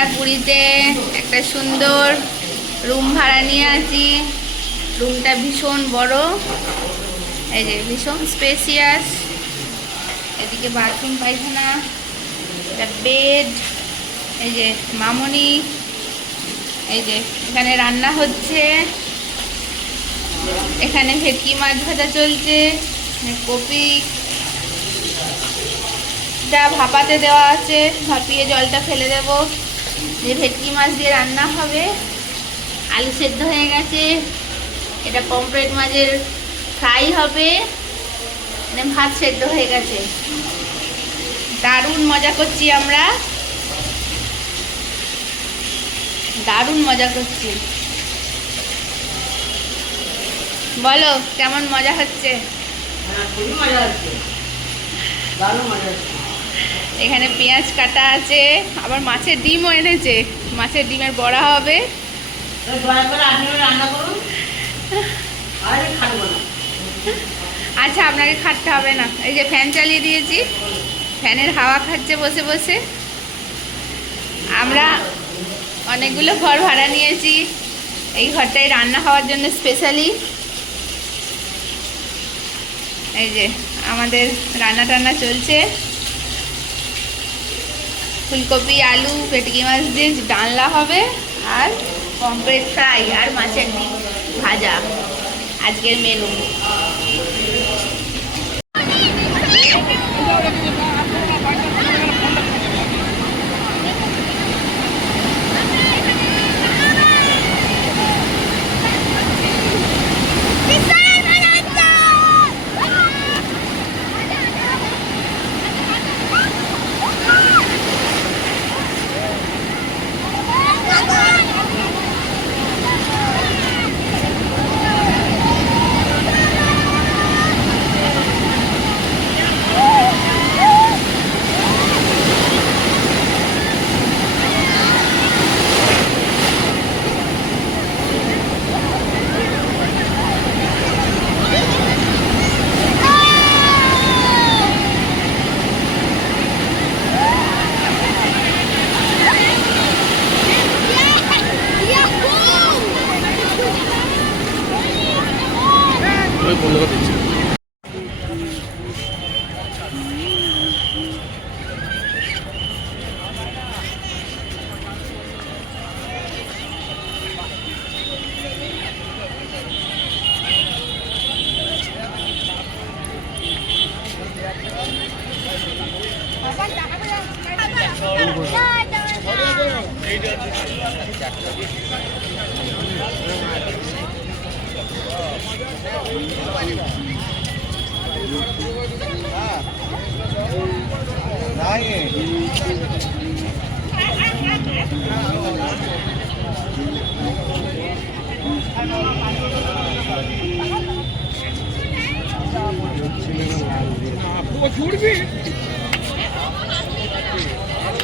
আমরা পুরীতে একটা সুন্দর রুম ভাড়া নিয়ে আছি। রুমটা ভীষণ বড়, এই যে ভীষণ স্পেসিয়াস। এদিকে বাথরুম পায়খানা, একটা বেড, এই যে মামনি, এই যে এখানে রান্না হচ্ছে, এখানে ভেটকি মাছ ভাজা চলছে, কপি ভাপাতে দেওয়া আছে, ভাপিয়ে জলটা ফেলে দেব, যে ভেটকি মাছ দিয়ে রান্না হবে। আলু সেদ্ধ হয়ে গেছে, এটা পমফ্রেট মাছের ফ্রাই হবে, ভাত সেদ্ধ হয়ে গেছে। দারুণ মজা করছি আমরা, দারুণ মজা করছি। বলো কেমন মজা হচ্ছে? খুবই মজা হচ্ছে, দারুণ মজা হচ্ছে। এখানে পেঁয়াজ কাটা আছে, আবার মাছের ডিমও এনেছে, মাছের ডিমের বড়া হবে। দয়া করে আপনি রান্না করুন, আর আমি খাবো না। আচ্ছা, আপনাকে খাটতে হবে না। এই যে ফ্যান চালিয়ে দিয়েছি, ফ্যানের হাওয়া খাচ্ছে বসে বসে। আমরা অনেকগুলো ঘর ভাড়া নিয়েছি, এই ঘরটাই রান্না হওয়ার জন্য স্পেশালি। এই যে আমাদের রান্না টান্না চলছে, ফুলকপি আলু ভেটকি মাছ দিয়ে ডালনা হবে, আর পমফ্রেট ফ্রাই আর মাছের ডিম ভাজা আজকের মেনু। বন্ধ করে দিচ্ছি। ছুটবি